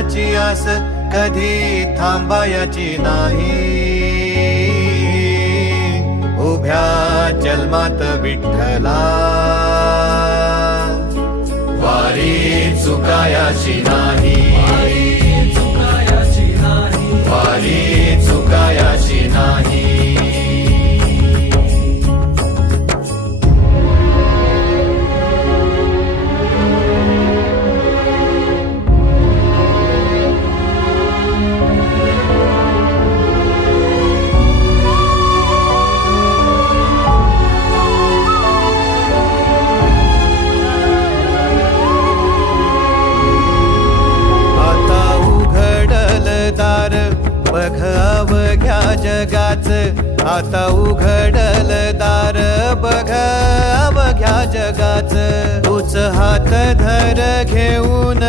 देवाची आस कधी थांबायची नाही. उभ्या जन्मात विठ्ठला वारी चुकायाची नाही. वारी चुकायाची नाही. बघ अवघ्या जगाच, आता उघडल दार बघ अवघ्या जगाच. तूच हात धर घेऊन